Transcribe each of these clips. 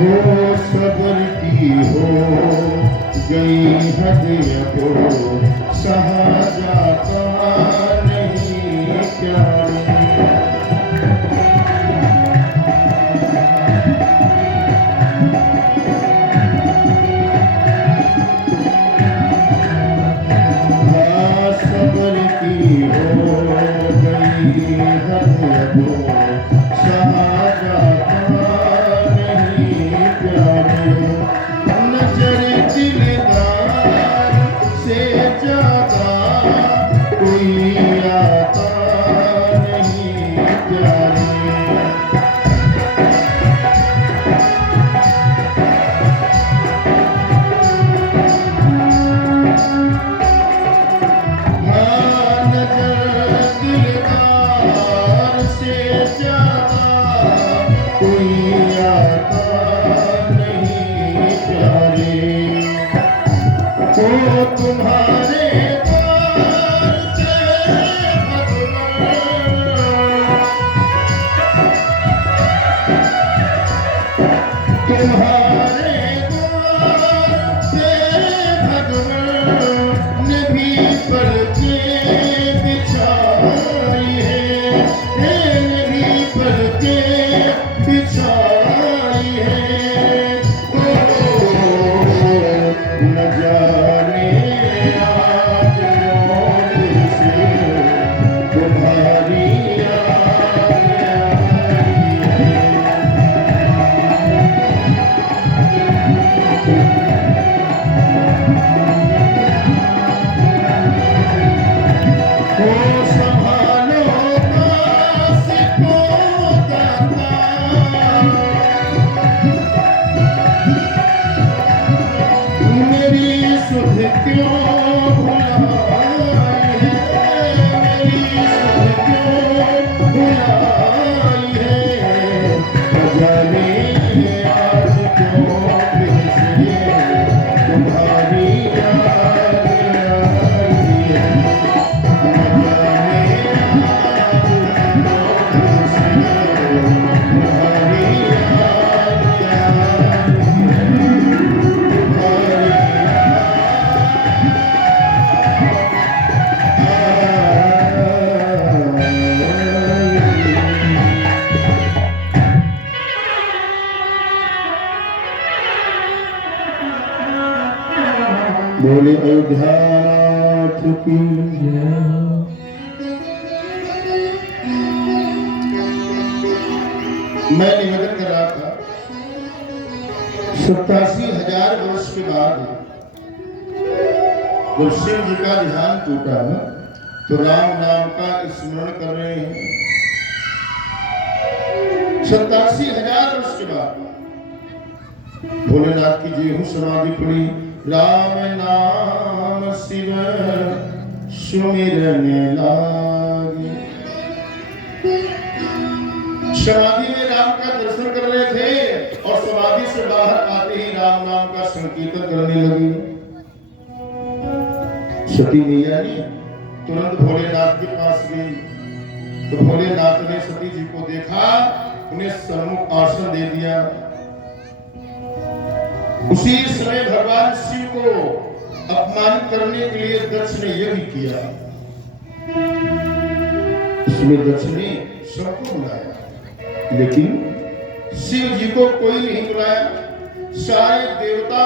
हो सबर की हो गई हद अब सहा जाता नहीं प्यारे। हाँ सबर की हो गई हद अब सहा जाता नहीं प्यारे। नजर दिलदार से ज्यादा कोई आता नहीं प्यारे। हाँ नजर दिलदार से ज्यादा कोई आता नहीं प्यारे। ओ तुम्हारे द्वार से भगवान, तुम्हारे द्वार से भगवान ने भी पलके बिछाई है, ने भी पलके बिछाई है। न जाने आज कौन से तुम्हारी याद आई है। ओ संभालो पास को दाता, मेरी सुध क्यों भुलाई है, मेरी सुध क्यों भुलाई है। न जाने आज क्यों फिर से तुम्हारी याद आई है। न जाने आज क्यों फिर से तुम्हारी याद आई बोले अयोध्यानाथ की जय। मैं निवेदन कर रहा था 87,000 वर्ष के बाद जब शिव जी का ध्यान टूटा ना, तो राम नाम का स्मरण कर रहे हैं। 87,000 वर्ष के बाद भोलेनाथ की जी हूँ समाधि पड़ी। राम नाम शिव सुमिरन लागे। समाधि में राम का दर्शन कर रहे थे और समाधि से बाहर आते ही राम नाम का संकीर्तन करने लगे। सती मैया ने तुरंत भोलेनाथ के पास गई, तो भोलेनाथ ने सती जी को देखा, उन्हें सम्मुख आसन दे दिया। उसी समय भगवान शिव को अपमानित करने के लिए दक्ष ने यज्ञ किया। इसमें दक्ष ने सबको बुलाया, लेकिन शिव जी को कोई नहीं बुलाया। सारे देवता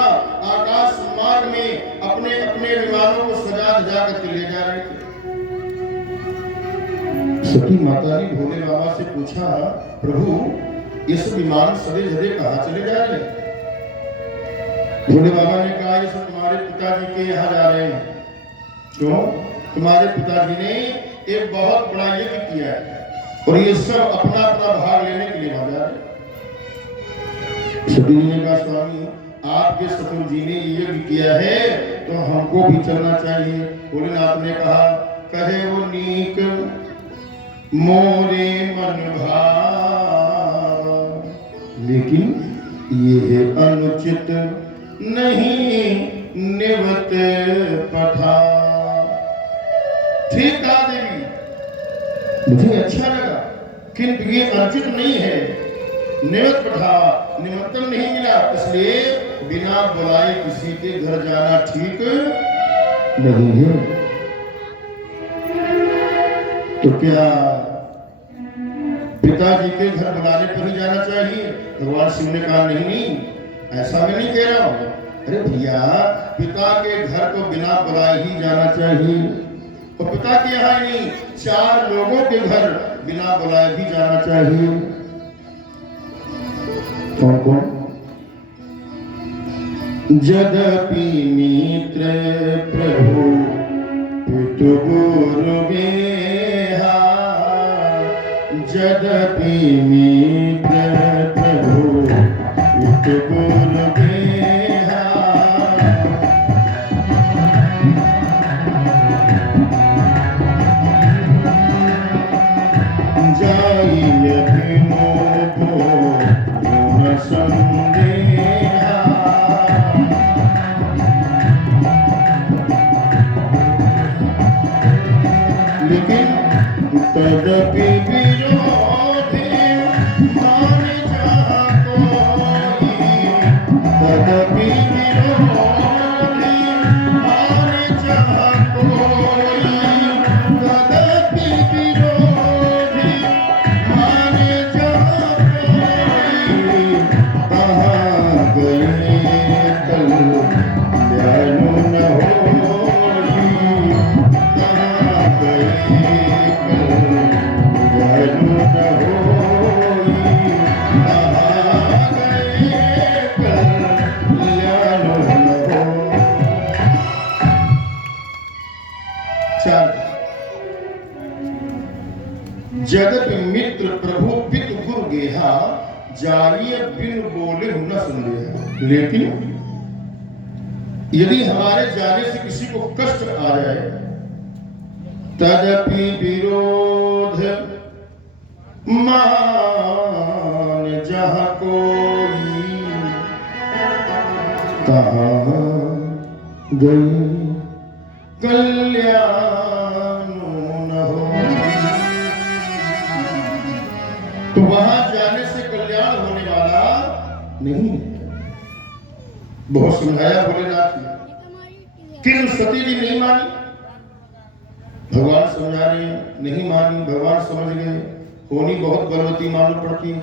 आकाश मार्ग में अपने अपने विमानों को सजा सजा करके ले जा रहे थे। सती माता ने भोले बाबा से पूछा, प्रभु ये सब विमान सदे सदे कहाँ चले जा रहे हैं? भोले बाबा ने कहा, ये सब तुम्हारे पिताजी के यहाँ जा रहे हैं। क्यों? तुम्हारे पिताजी ने एक बहुत बड़ा यज्ञ किया है और ये सब अपना अपना भाग लेने के लिए वहां जा रहे हैं। सती ने कहा, स्वामी आपके ससुर जी ने यज्ञ किया है तो हमको भी चलना चाहिए। भोलेनाथ ने कहा, कहे वो नीक मोरे मन भाव, लेकिन ये है अनुचित नहीं निवत पठा। ठीक कहा देवी, मुझे अच्छा लगा, किंतु ये अनुचित नहीं है। निवत पठा निमंत्रण नहीं मिला, इसलिए बिना बुलाए किसी के घर जाना ठीक नहीं है। तो क्या पिताजी के घर बुलाने पर ही जाना चाहिए? भगवान शिव ने कहा नहीं, ऐसा मैं नहीं कह रहा हूं। अरे भैया, पिता के घर को बिना बुलाए ही जाना चाहिए। तो पिता के यहाँ नहीं, 4 लोगों के घर बिना बुलाए भी जाना चाहिए। कौन कौन? यद्यपि मित्र प्रभु पितु गुरु गेहा, यद्यपि मित्र प्रभु पितु गुरु गेहा, जाइए बिनु गुण संदेहा। लेकिन तदपि विरोधी मान जहाँ कोई, तदपि विरोधी मान जहाँ कोई, तदपि विरोधी मान जहाँ कोई, कहाँ गए कल्याण न होई, कहाँ गए कल्याण न होई, कहाँ गए कल्याण न होई। 4 जगत मित्र प्रभु पित गुरु गेहा, जाइए बिन बोले न संदेह। लेकिन यदि हमारे जाने से किसी को कष्ट आ जाए, तदपि विरोध मान जहाँ कोई, कहाँ गई कल्याण न हो। तो वहां जाने से कल्याण होने वाला नहीं है। बहुत समझाया भोलेनाथ ने, किंतु सती जी नहीं मानी। भगवान समझा रहे हैं, नहीं मानी। भगवान समझ गए, होनी बहुत बलवती मालूम पड़ती है।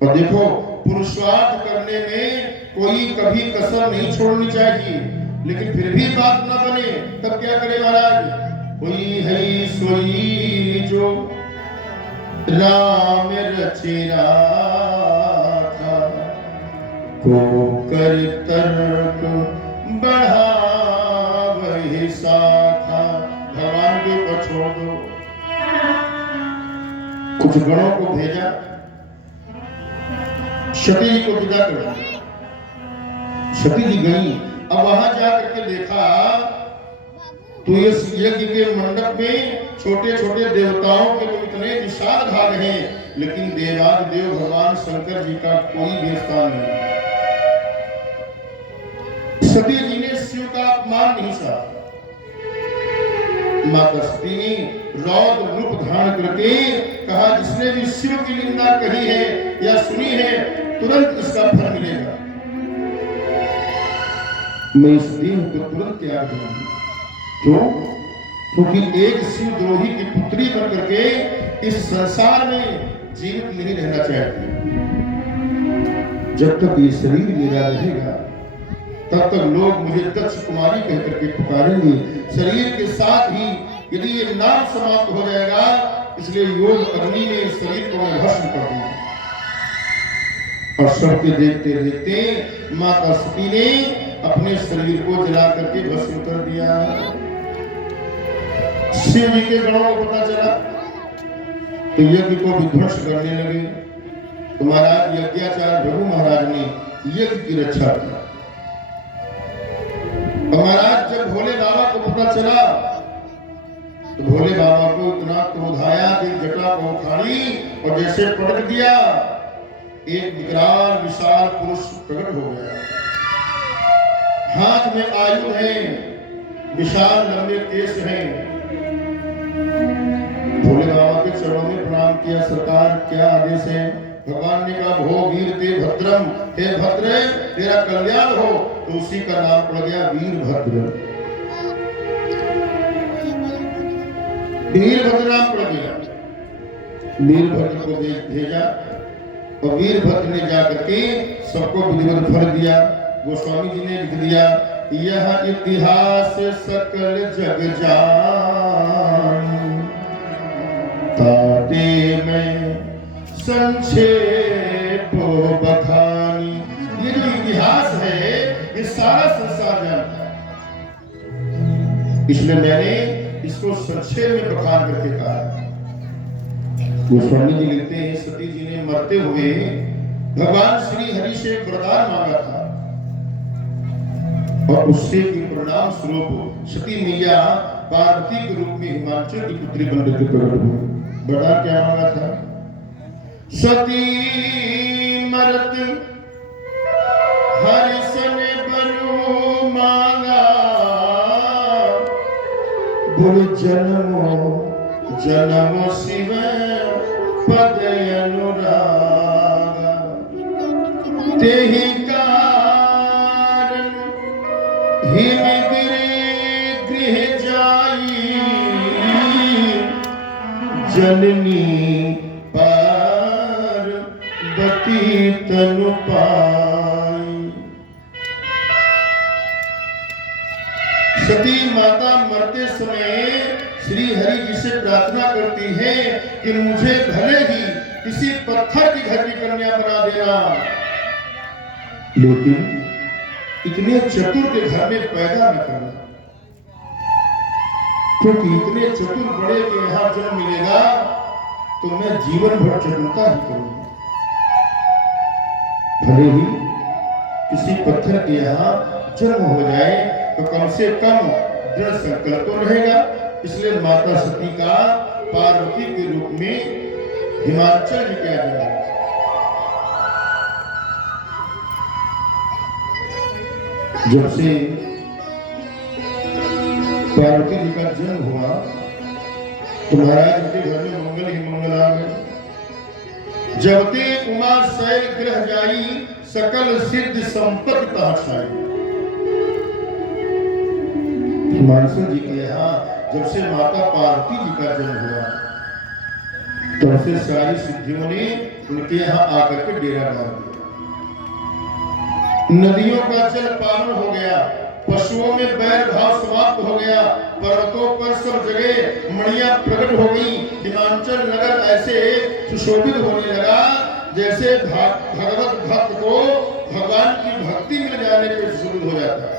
और देखो, पुरुषार्थ करने में कोई कभी कसर नहीं छोड़नी चाहिए। लेकिन फिर भी बात ना बने, तब क्या करे महाराज? कोई है सोई जो राम रचेरा था, को कर तर्क बढ़ावहि साथा। भगवान के ऊपर छोड़ दो। कुछ गणों को भेजा, सती जी को विदा कर दिया। सती जी गई। अब वहां जाकर के देखा तो इस यज्ञ के मंडप में छोटे छोटे देवताओं के तो इतने विशाल भाग हैं, लेकिन देवादिदेव भगवान शंकर जी का कोई भी स्थान नहीं। सती जी ने शिव का अपमान नहीं सहा। माता सती ने रौद्र रूप धारण करके कहा, जिसने भी शिव की निंदा कही है या सुनी है, तुरंत इसका फल मिलेगा। मैं इस देह को तुरंत त्याग दूंगी। क्यों? क्योंकि एक शिव द्रोही की पुत्री बन करके इस संसार में जीवित नहीं रहना चाहती। जब तक ये शरीर मेरा रहेगा, तब तक लोग मुझे दक्ष कुमारी कह करके पुकारेंगे। शरीर के साथ ही यदि ये नाम समाप्त हो जाएगा, इसलिए योग अग्नि में शरीर को मैं भस्म कर दूंगा। और सबके देखते देखते माता सती ने अपने शरीर को जला करके भस्म कर दिया। शिव जी के गणों को पता चला तो यज्ञ को विध्वंस करने लगे। तो महाराज यज्ञाचार्य भृगु महाराज ने यज्ञ की रक्षा की। और महाराज जब भोले बाबा को पता चला तो भोले बाबा को इतना क्रोध आया कि जटा को उखाड़ी और जैसे पटक दिया, एक विकराल विशाल पुरुष प्रकट हो गया। हाथ में आयुध है, विशाल लंबे केश हैं। भोले बाबा के चरणों में प्रणाम किया, सरकार क्या आदेश है? भगवान ने कहा भो वीर ते भद्रम, हे भद्र तेरा कल्याण हो। तो उसी का नाम पड़ गया वीरभद्र। वीरभद्र नाम पड़ गया। वीरभद्र को भेजा और वीरभद्र ने जाकर के सबको विधिवत फल दिया। गोस्वामी जी ने लिख दिया, यह इतिहास सकल जग जान, ताते में संक्षेप बखानी। ये जो इतिहास है ये सारा संसार जानता है, इसलिए मैंने इसको संक्षेप में बखान करके कहा। गोस्वामी जी लिखते हैं, सती जी ने मरते हुए भगवान श्री हरि से वरदान मांगा था और उससे भी परिणाम स्वरूप सती मैया पार्वती के रूप में हिमाचल की पुत्री बनकर प्रकट हुई। वरदान क्या मांगा था? सती मरत हरिशन बरु मांगा, बोल जन्मो जन्मो शिव पद अनुराग, तेहि कारण हिम गृह जाई, जननी पार्वती तनु पाई। सती माता मरते समय श्री हरि जी से प्रार्थना करती है कि मुझे भले ही किसी पत्थर की घर की कन्या बना देना, लेकिन इतने चतुर के घर में पैदा न करना, क्योंकि इतने चतुर बड़े के यहाँ जन्म मिलेगा तो मैं जीवन भर चतुरता ही करूंगा। भले ही किसी पत्थर के यहाँ जन्म हो जाए तो कम से कम दृढ़ संकल्प तो रहेगा। इसलिए माता सती का पार्वती के रूप में हिमाचल जी किया गया। जब से पार्वती जी का जन्म हुआ तो महाराज के घर में मंगल ही मंगल आ गए। जब ते उमा शैल ग्रह जाई, सकल सिद्ध संपत्ति पहुंचाई। हिमांशु जी के यहाँ जब से माता पार्वती जी का जन्म हुआ तब से सारी सिद्धियों ने उनके यहाँ आकर के डेरा डाल दिया। नदियों का जल पावन हो गया, पशुओं में बैर भाव समाप्त हो गया, पर्वतों पर सब जगह मणियां प्रकट हो गई। हिमाचल नगर ऐसे सुशोभित होने लगा जैसे भगवत भक्त को भगवान की भक्ति मिल जाने पर सुशोभित हो जाता है।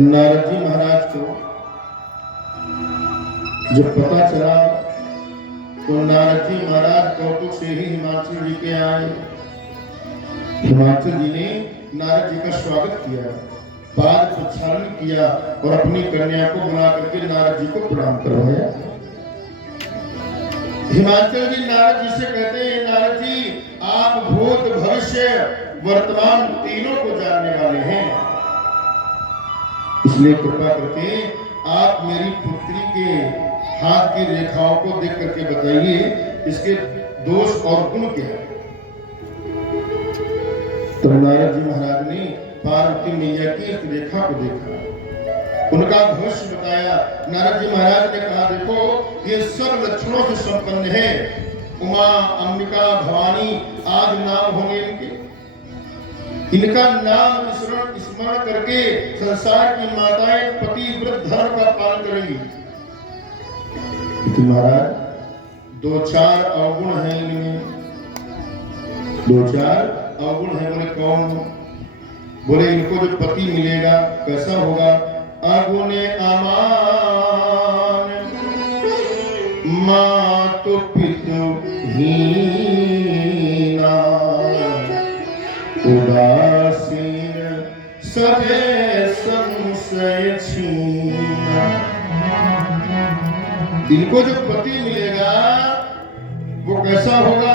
नारद जी महाराज को जब पता चला तो नारद जी महाराज कौतुक से ही हिमाचल जी के आए। हिमाचल जी ने नारद जी का स्वागत किया, पाद प्रक्षालन किया और अपनी कन्या को बुला करके नारद जी को प्रणाम करवाया। हिमाचल जी नारद जी से कहते हैं, नारद जी आप भूत भविष्य वर्तमान तीनों को जानने वाले हैं, इसलिए कृपा करके आप मेरी पुत्री के हाथ की रेखाओं को देख करके बताइए इसके दोष और गुण क्या है। तो नारद जी महाराज ने पार्वती मैया की इस रेखा को देखा, उनका भविष्य बताया। नारद जी महाराज ने कहा देखो ये सब लक्षणों से संपन्न है, उमा अंबिका भवानी आदि नाम होंगे इनके, इनका नाम स्मरण करके संसार की माताएं पतिव्रत धर्म का पालन करेंगी। महाराज दो चार अवगुण है इनमें, दो चार अवगुण है। बोले कौन? बोले इनको जो पति मिलेगा कैसा होगा? अगुणे अमान मातु पितु हीना, उदासीन सबे संशय छीना। इनको जो पति मिलेगा वो कैसा होगा?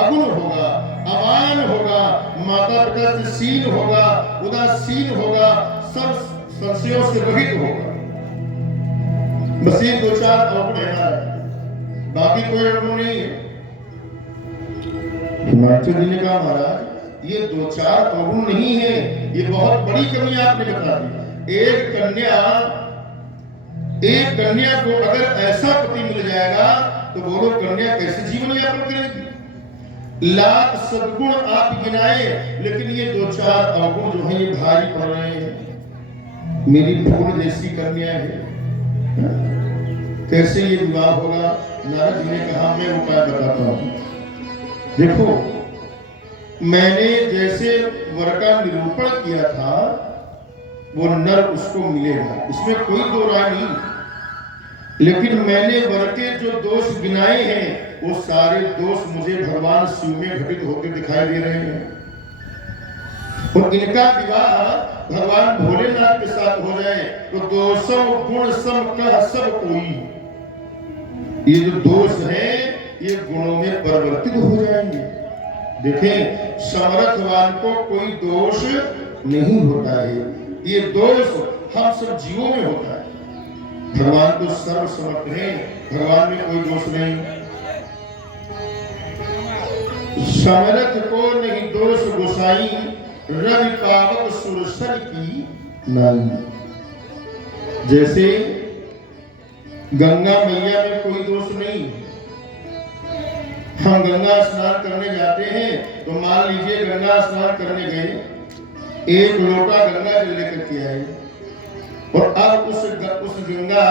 अगुण होगा, अमान होगा, माता पिता से सीन होगा, उदासीन होगा, सब संशयों से रहित होगा। बस ये 2-4 अवगुण है हमारे, बाकी कोई अवगुण नहीं है। हिमाचल जी ने कहा महाराज ये 2-4 अवगुण नहीं है, ये बहुत बड़ी कमी आपने बता दी। एक कन्या को अगर ऐसा पति मिल जाएगा तो बोलो कन्या कैसे जीवन यापन करेगी। लाख सद्गुण आप गिनाए लेकिन ये 2-4 अवगुण जो है ये भारी पड़ रहे हैं। मेरी फूल जैसी कन्या है, कैसे ये विवाह होगा। नारद जी ने कहा मैं उपाय बताता हूं। देखो मैंने जैसे वर का निरूपण किया था वो नर उसको मिलेगा, इसमें कोई दो राय नहीं। लेकिन मैंने वर के जो दोष गिनाए हैं वो सारे दोष मुझे भगवान शिव में घटित होते दिखाई दे रहे हैं। और इनका विवाह भगवान भोलेनाथ के साथ हो जाए तो दोषों गुण सम कह सब कोई। ये जो दोष है ये गुणों में परिवर्तित हो जाएंगे। देखें समर्थवान को कोई दोष नहीं होता है, ये दोष हम सब जीवों में होता है। भगवान तो सर्व समर्थ है, भगवान में कोई दोष नहीं। समर्थ को नहीं दोष गोसाई, रवि पावक सुरसर की नाई। जैसे गंगा मैया में कोई दोष नहीं। हम गंगा स्नान करने जाते हैं तो मान लीजिए गंगा स्नान करने गए, एक लोटा गंगा जल लेकर के आए और अब उस गंगा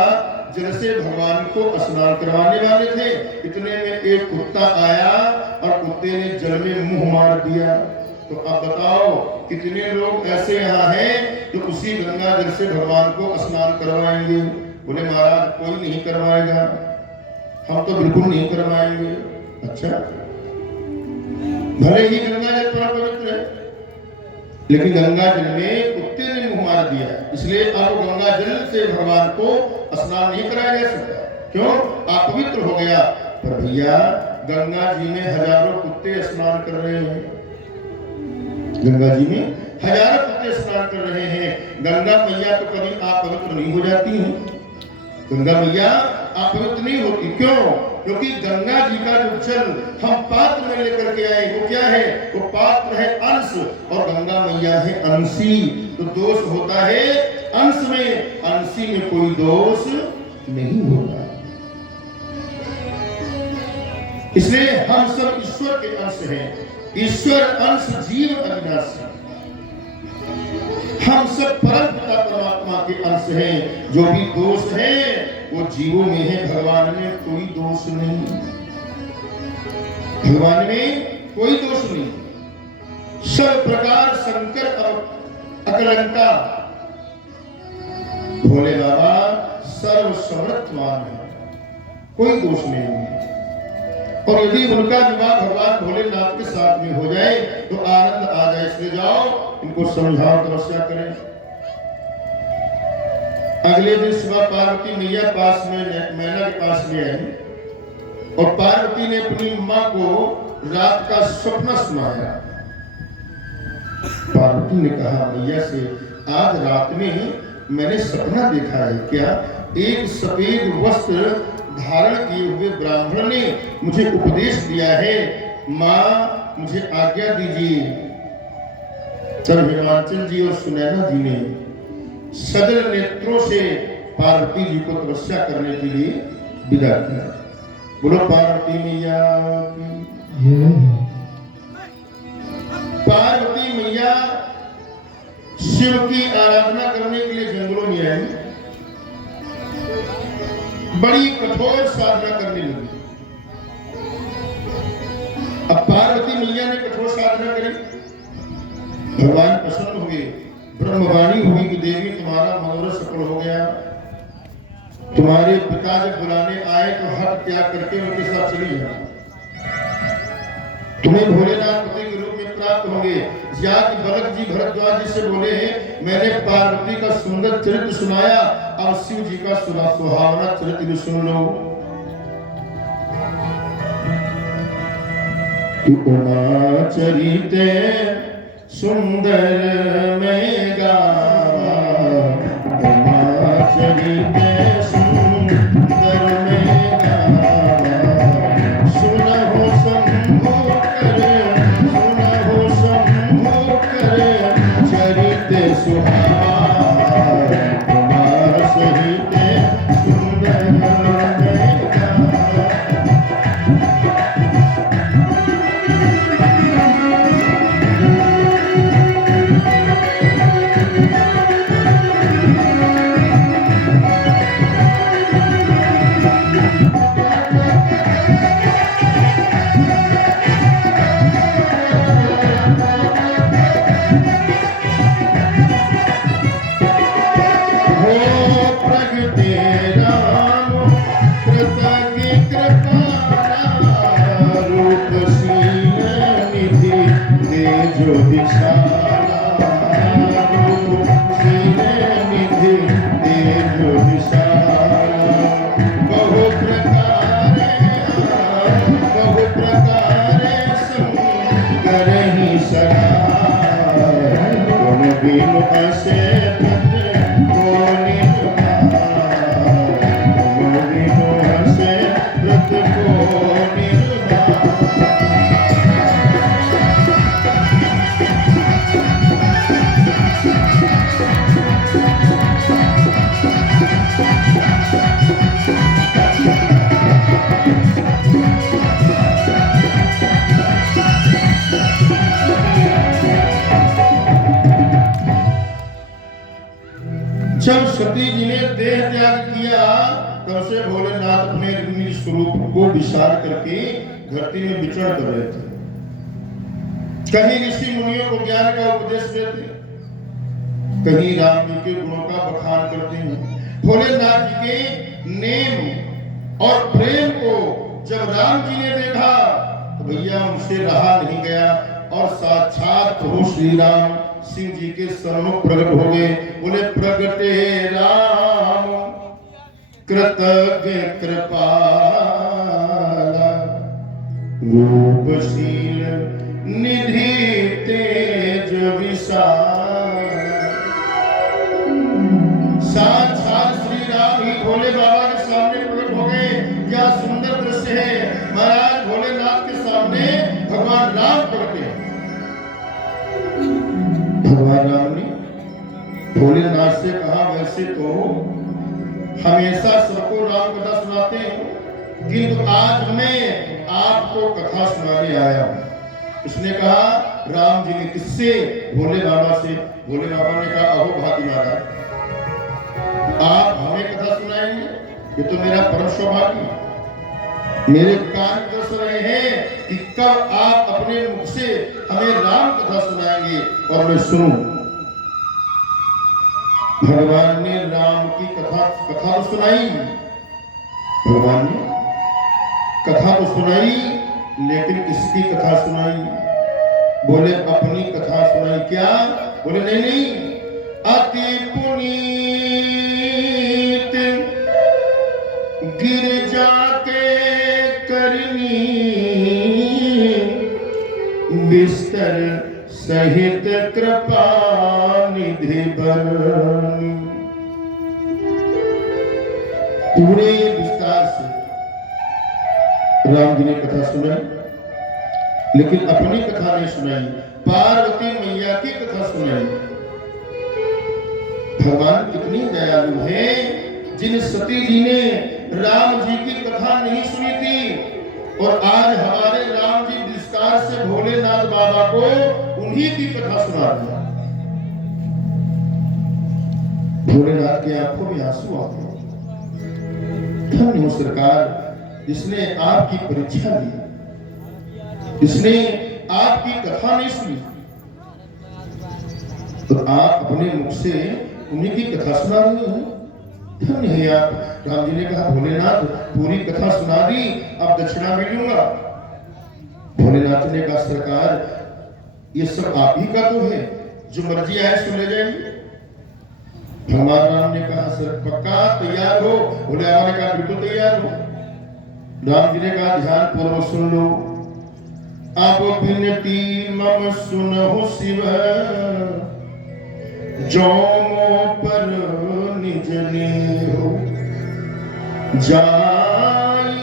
जल से भगवान को स्नान करवाने वाले थे। इतने में एक कुत्ता आया और कुत्ते ने जल में मुंह मार दिया। तो अब बताओ कितने लोग ऐसे यहाँ हैं तो उसी गंगा जल से भगवान को स्नान करवाएंगे। बोले महाराज कोई नहीं करवाएगा, हम तो बिल्कुल नहीं करवाएंगे। अच्छा भले ही गंगा जल परम पवित्र है लेकिन गंगा जल में कुत्ते ने मुंह मार दिया, इसलिए अब गंगा जल से भगवान को स्नान नहीं कराया जा सकता। क्यों? अपवित्र हो गया। पर भैया गंगा जी में हजारों कुत्ते स्नान कर रहे हैं, गंगा जी में हजारों कुत्ते स्नान कर रहे हैं। गंगा मैया तो कभी अपवित्र नहीं हो जाती हैं, गंगा मैया अपवित्र नहीं होती। क्यों? क्योंकि गंगा जी का जो जल हम पात्र में लेकर के आए वो क्या है? वो पात्र है अंश और गंगा मैया है अंशी। तो दोष होता है अंश में, अंशी में कोई दोष नहीं होता। इसलिए हम सब ईश्वर के अंश हैं। ईश्वर अंश जीव अविनाशी, हम सब परम पिता परमात्मा के अंश हैं। जो भी दोष है वो जीवों में है, भगवान में कोई दोष नहीं। भगवान में कोई दोष नहीं। सब प्रकार शंकर अकलंका, भोले बाबा सर्व समर्थवान है, कोई दोष नहीं। और यदि उनका विवाह भगवान भोलेनाथ के साथ में हो जाए तो आनंद आ जाए। इसलिए जाओ इनको समझाओ, तपस्या करें। अगले दिन सुबह पार्वती मैया पास में मैना के पास में आई और पार्वती ने अपनी मां को रात का स्वप्न सुनाया। पार्वती ने कहा मैया से आज रात में मैंने सपना देखा है। क्या? एक सफेद वस्त्र धारण किए हुए ब्राह्मण ने मुझे उपदेश दिया है, मां मुझे आज्ञा दीजिए। तब हिमाचल जी और सुनैना जी ने सदर नेत्रों से पार्वती जी को तपस्या करने के लिए विदा किया। बोलो पार्वती मैया की। पार्वती मैया शिव की आराधना करने के लिए जंगलों में आई, बड़ी कठोर साधना करने लगी। अब पार्वती मैया ने कठोर साधना करी, भगवान प्रसन्न हुए, ब्रह्मवाणी हुई कि देवी तुम्हारा मनोरथ सफल हो गया। तुम्हारे पिता जब बुलाने आए तो हट त्याग करके उनके साथ चली जाओ, तुम्हें भोलेनाथ पति के रूप में प्राप्त होंगे। जाति बलक जी भरद्वाज जी से बोले मैंने पार्वती का सुंदर चरित्र सुनाया, अब शिव जी का सुहावना चरित्र सुन लो। उमा चरिते सुंदर में गावा, उमा चरिते सुंदर जब सती जी ने देह त्याग किया तब से भोलेनाथ अपने निज स्वरूप को विचार करके धरती में विचरण कर रहे थे। कहीं ऋषि मुनियों को ज्ञान का उपदेश देते, कहीं राम जी के गुणों का बखान करते हैं। भोलेनाथ जी के नेम और प्रेम को जब राम जी ने देखा तो भैया उनसे रहा नहीं गया और साक्षात प्रभु श्री राम सिंह जी के सम्मुख प्रकट हो गए। बोले प्रगटे राम कृतज्ञ कृपाला रूपशील निधि तेज विशाल। साक्षात श्री राम ही भोले बाबा के सामने प्रकट हो गए। क्या सुंदर दृश्य है महाराज। भोलेनाथ के सामने भगवान राम प्रकटे। भगवान राम ने भोलेनाथ से कहा वैसे तो हमेशा सबको राम कथा सुनाते हैं किंतु आज मैं आपको कथा सुनाने आया हूं। उसने कहा राम जी ने किससे? भोले बाबा से। भोले बाबा ने कहा अहो भाग्य महाराज आप हमें कथा सुनाएंगे, ये तो मेरा परम सौभाग्य। मेरे कान कस रहे हैं कि कब आप अपने मुख से हमें राम कथा सुनाएंगे और मैं सुनूं। भगवान ने राम की कथा तो सुनाई। भगवान ने कथा तो सुनाई लेकिन किसकी कथा सुनाई? बोले अपनी कथा सुनाई। क्या? बोले नहीं नहीं, अति पुनीत गिरजा के करनी बिस्तर सहित कृपा निधि बरनी। पूरे विस्तार से राम जी ने कथा सुनाई लेकिन अपनी कथा नहीं सुनाई, पार्वती मैया की कथा सुनाई। भगवान कितनी दयालु है, जिन सती जी ने राम जी की कथा नहीं सुनी थी और आज हमारे राम जी विस्तार से भोलेनाथ बाबा को उन्हीं की कथा सुना दिया। भोलेनाथ की आंखों में आंसू आ गए। धन्य हो सरकार जिसने आपकी परीक्षा ली, जिसने आपकी कथा नहीं सुनी तो आप अपने मुख से उन्हीं की कथा सुना रहे हैं। धन्य है आप। राम जी ने कहा भोलेनाथ पूरी कथा सुना दी, अब दक्षिणा मिलूंगा। भोलेनाथ ने कहा सरकार ये सब आप ही का तो है, जो मर्जी आए सुन ले जाएंगे। भगवान राम ने कहा सर पक्का तैयार हो? भोले बाबा ने कहा बिल्कुल तैयार हो। राम जी ने कहा ध्यान पूर्वक सुन लो। अब विनती मम सुनहु शिव जो मो पर निज नेहो जाई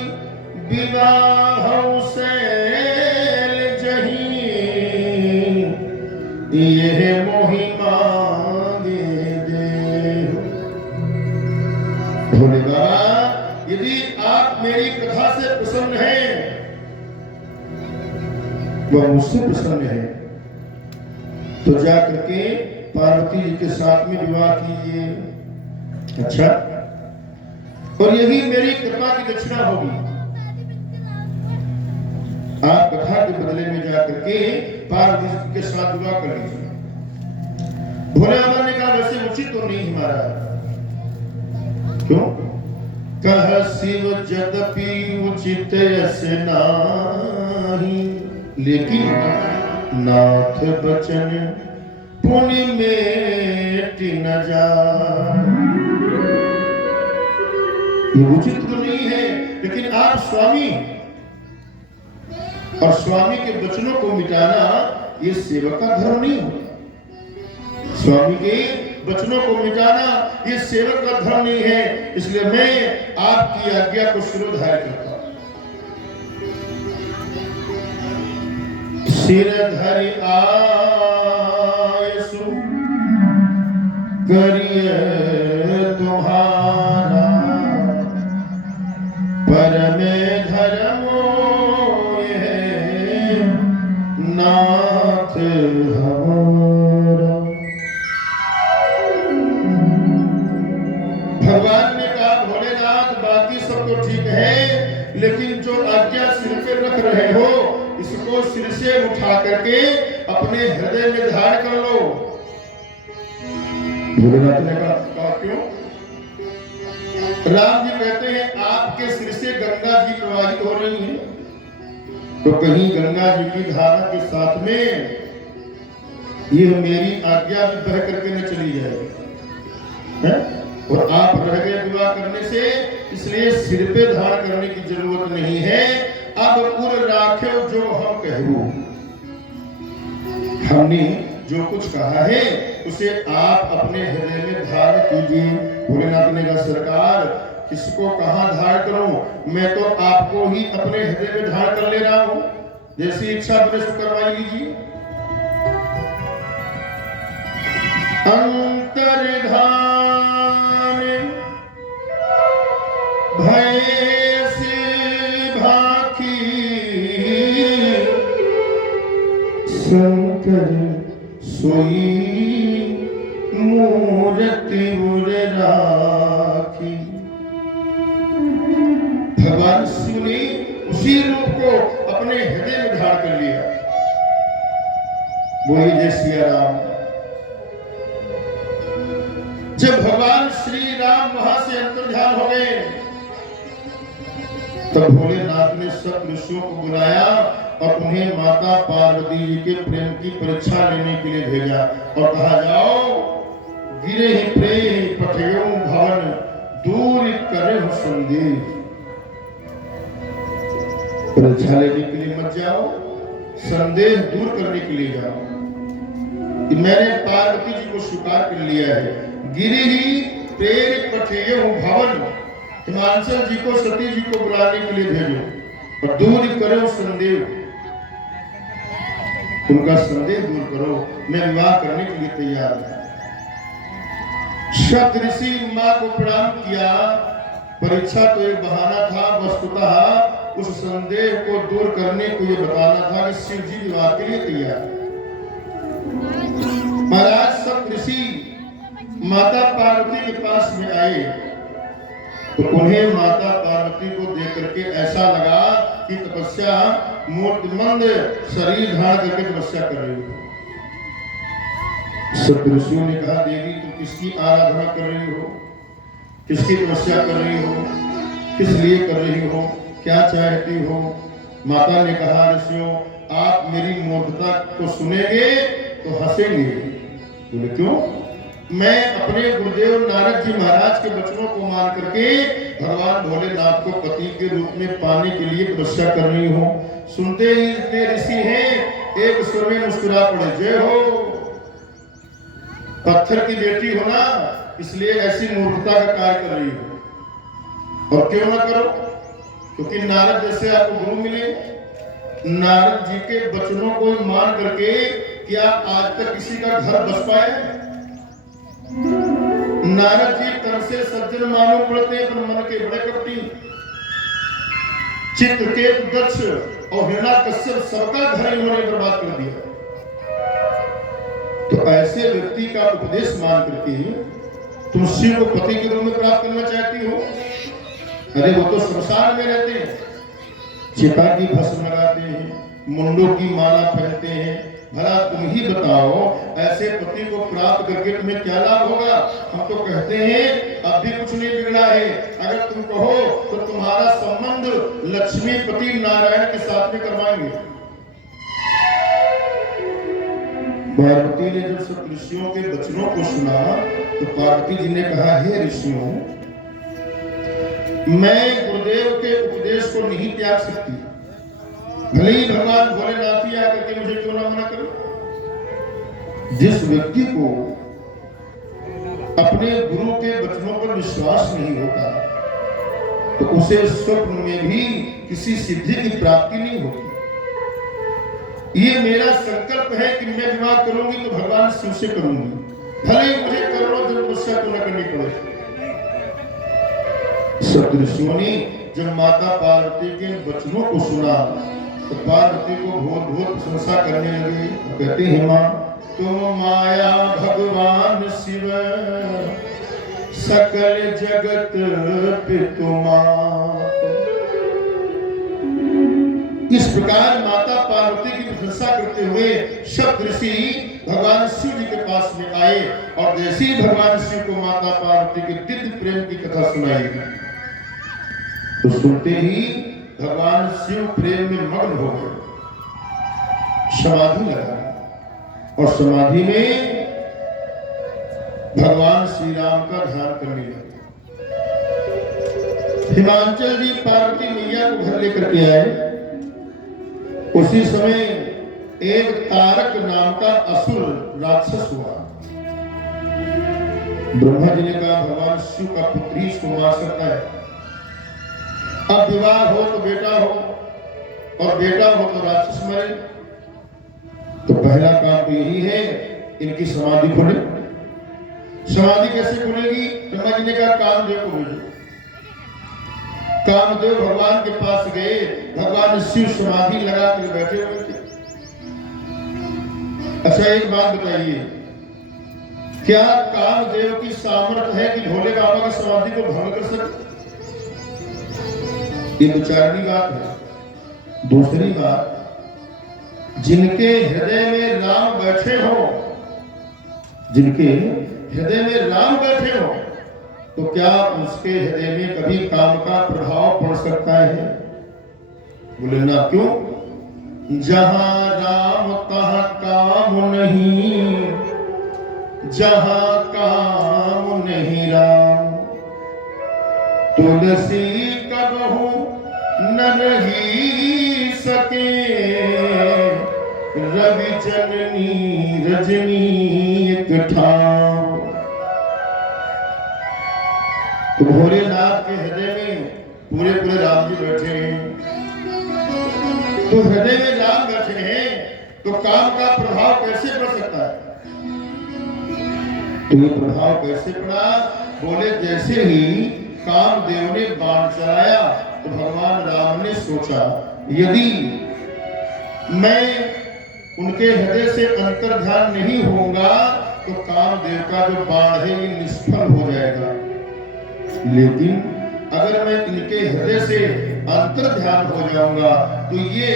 विवाह सैल जही यह मोहि मांगे देहो। भोले बाबा यदि आप मेरी कथा से प्रसन्न हैं, वह मुझसे प्रसन्न है तो जा करके पार्वती जी के साथ में विवाह कीजिए। अच्छा, और यही मेरी कृपा की दक्षिणा होगी। आप कथा के बदले में जाकर के पार्वती जी के साथ विवाह कर लीजिए। भोले बाबा ने कहा वैसे उचित तो नहीं हमारा। क्यों? कह शिव यद्यपि उचित यस नाही, लेकिन नाथ बचन पुनि मेट न जाए। ये उचित तो नहीं है, लेकिन आप स्वामी और स्वामी के वचनों को मिटाना ये सेवक का धर्म नहीं है। स्वामी के वचनों को मिटाना ये सेवक का धर्म नहीं है। इसलिए मैं आपकी आज्ञा को शिरोधार्य करता हूं। सिर धरि आयसु करिय तुम्हारा, परम धर्मो ये नाथ हमारा। भगवान ने कहा भोलेनाथ बाकी सब तो ठीक है, लेकिन जो आज्ञा सिर पे रख रहे हो इसको सिर से उठा करके अपने हृदय में धारण कर लो। भोलेनाथ ने कहा क्यों? राम जी कहते हैं आपके सिर से गंगा जी प्रवाहित हो रही है, तो कहीं गंगा जी की धारा के साथ में ये मेरी आज्ञा भी बह करके न चली जाए है? और आप रह गए विवाह करने से, इसलिए सिर पे धारण करने की जरूरत नहीं है। अब उर राखे जो हम कहूं, हमने जो कुछ कहा है उसे आप अपने हृदय में धारण कीजिए। भोलेनाथ ने कहा सरकार किसको कहां धारण करूं, मैं तो आपको ही अपने हृदय में धारण कर ले रहा हूं, जैसी इच्छा बने सो करवाई लीजिए। अंतर्धान भय से भाखी, शंकर सोई मूर्ति उर राखी। भगवान शिव ने उसी रूप को अपने हृदय में धारण कर लिया। बोलिए जय सिया राम। जब भगवान श्री राम वहां से अंतर्ध्यान हो गए, तब भोलेनाथ ने सब ऋषियों को बुलाया और उन्हें माता पार्वती जी के प्रेम की परीक्षा लेने के लिए भेजा और कहा जाओ गिरे ही प्रेम पठयो भवन दूर करे हो संदेह। परीक्षा लेने के लिए मत जाओ, संदेह दूर करने के लिए जाओ। मैंने पार्वती जी को स्वीकार कर लिया है। गिरी ही प्रेरित पठेय भवन, हिमांचल जी को सती जी को बुलाने के लिए भेजो और दूर करो संदेह, उनका संदेह दूर करो, मैं विवाह करने के लिए तैयार हूं। शत ऋषि मां को प्रणाम किया। परीक्षा तो एक बहाना था, वस्तुतः उस संदेह को दूर करने को ये बताना था कि शिव जी विवाह के लिए तैयार। महाराज सब ऋषि माता पार्वती के पास में आए तो उन्हें माता पार्वती को देख करके ऐसा लगा कि तपस्या मूर्तिमंद शरीर धारण करके तपस्या कर रही हो। सब ऋषियों ने कहा देवी तुम किसकी आराधना कर रही हो, किसकी तपस्या कर रही हो, किस लिए कर रही हो, क्या चाहती हो? माता ने कहा ऋषियों आप मेरी मूर्खता को सुनेंगे तो हंसेंगे। बोले क्यों? मैं अपने गुरुदेव नारद जी महाराज के वचनों को मान करके भगवान भोलेनाथ को पति के रूप में पाने के लिए तपस्या कर रही हूँ। सुनते ही इतने ऋषि हैं एक स्वर में मुस्कुरा पड़े, जय हो। पत्थर की बेटी हो ना, इसलिए ऐसी मूर्खता का कार्य कर रही हो। और क्यों ना करो? क्योंकि नारद जैसे आपको गुरु मिले, नारद जी के वचनों को मान करके क्या आज तक किसी का घर बस पाए? नारद जी तन से सज्जन मालूम पड़ते हैं, पर मन के बड़े कपटी। चित्रकेतु, दक्ष और हिरण्याकश्यप सबका घर इन्होंने बर्बाद कर दिया। तो ऐसे व्यक्ति का उपदेश मान करके तुम शिव को पति के रूप में प्राप्त करना चाहती हो? अरे वो तो संसार में रहते हैं, चिता की भस्म लगाते हैं, मुंडों की माला पहनते हैं। भला तुम ही बताओ ऐसे पति को प्राप्त करके तुम्हें क्या लाभ होगा? हम तो कहते हैं अब भी कुछ नहीं बिगड़ा है। अगर तुम कहो तो तुम्हारा संबंध लक्ष्मीपति नारायण के साथ में करवाएंगे। पार्वती ने जब सब ऋषियों के वचनों को सुना तो पार्वती जी ने कहा, हे ऋषियों, मैं गुरुदेव के उपदेश को नहीं त्याग सकती, भले ही भगवान भोलेनाथ ही आकर के मुझे क्यों ना मना करो। जिस व्यक्ति को अपने गुरु के वचनों पर विश्वास नहीं होता तो उसे स्वप्न में भी किसी सिद्धि की प्राप्ति नहीं होती। ये मेरा संकल्प है कि मैं विवाह करूंगी तो भगवान शिव से करूंगी, भले ही मुझे करोड़ों जन्म तपस्या क्यों न करनी पड़े। सप्तऋषियों ने जब माता पार्वती के वचनों को सुना तो पार्वती को बहुत बहुत प्रशंसा करने लगे। कहते हैं, मां तुम माया भगवान शिव सकल जगत पितु मात। इस प्रकार माता पार्वती की प्रशंसा करते हुए सप्तऋषि भगवान शिव जी के पास में आए और जैसे ही भगवान शिव को माता पार्वती के दिव्य प्रेम की कथा सुनाई तो सुनते ही भगवान शिव प्रेम में मग्न हो गए, समाधि लगा और समाधि में भगवान श्री राम का ध्यान करने लगे। हिमांचल जी पार्वती मैया को घर लेकर के आए। उसी समय एक तारक नाम का असुर राक्षस हुआ। ब्रह्मा जी ने कहा, भगवान शिव का पुत्र ही इसको मार सकता है। अब विवाह हो तो बेटा हो और बेटा हो तो राक्षस मरे। तो पहला काम तो यही है, इनकी समाधि खोले। समाधि कैसे खुलेगी? ब्रह्मा जी ने कहा, कामदेव को भेजो। कामदेव भगवान के पास गए। भगवान शिव समाधि लगा कर बैठे हुए थे। अच्छा एक बात बताइए, क्या कामदेव की सामर्थ्य है कि भोले बाबा की समाधि को भंग कर सकते? ये विचारनी बात है। दूसरी बात, जिनके हृदय में राम बैठे हो, जिनके हृदय में राम बैठे हो, तो क्या उसके हृदय में कभी काम का प्रभाव पड़ सकता है? बोले ना, क्यों? जहां राम तहां काम नहीं, जहां काम नहीं राम, तुलसी कबहू न रही सके, रवि जननी रजनी एक ठाम। तो भोलेनाथ के हृदय में पूरे पूरे राम जी बैठे हैं। तो हृदय में राम बैठे हैं तो काम का प्रभाव कैसे पड़ सकता है? तो ये प्रभाव कैसे पड़ा? बोले, जैसे ही कामदेव ने बाण चलाया तो भगवान राम ने सोचा, यदि मैं उनके हृदय से अंतर ध्यान नहीं होऊंगा तो कामदेव का जो बाण है ये निष्फल हो जाएगा। लेकिन अगर मैं इनके हृदय से अंतर ध्यान हो जाऊंगा तो ये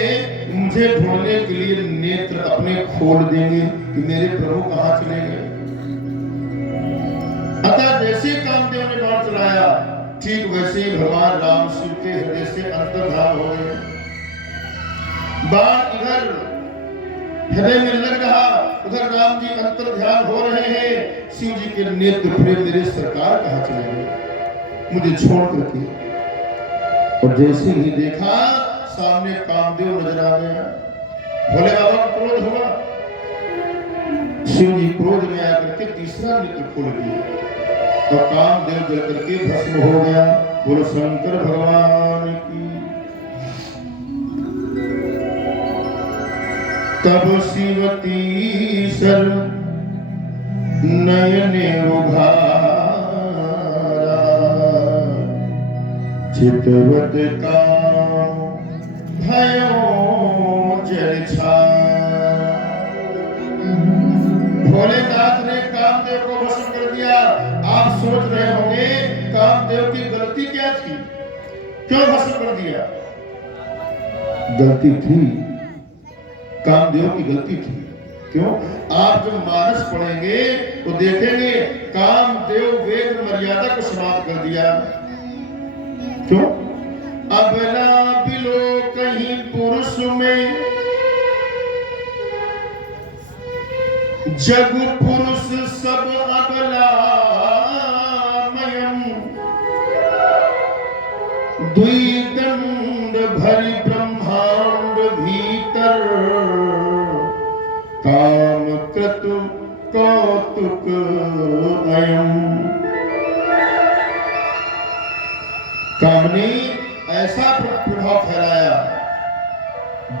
मुझे ढूंढने के लिए नेत्र अपने खोल देंगे कि मेरे प्रभु कहां चले गए। अतः जैसे कामदेव ने बाण चलाया, ठीक वैसे ही भगवान राम शिव के हृदय से अंतर ध्यान हो गए। बाण इधर हृदय में लग रहा, उधर राम जी अंतर ध्यान हो रहे हैं। शिव जी के नेत्र फिर मेरे सरकार कहां चले गए, मुझे छोड़ करके। और जैसे ही देखा, सामने कामदेव नजर आ गया। भोले बाबा को क्रोध हुआ। शिव जी क्रोध में आकर के तीसरा नेत्र खोल दिया और कामदेव जल करके भस्म हो गया। बोलो शंकर भगवान की। तब शिवती सर नयने उघारा, चितवत का भयो जल छाया। भोलेनाथ ने कामदेव को भस्म कर दिया। आप सोच रहे होंगे कामदेव की गलती क्या थी, क्यों भस्म कर दिया? गलती थी, कामदेव की गलती थी। क्यों? आप जब मानस पढ़ेंगे तो देखेंगे कामदेव वेद मर्यादा को समाप्त कर दिया। क्यों? अबला बिलो कहीं पुरुष में, जग पुरुष सब अबलामयम द्विदंड भरि ब्रह्मांड भीतर काम क्रतु कौतुक अयम। काम ने ऐसा प्रभाव फैलाया,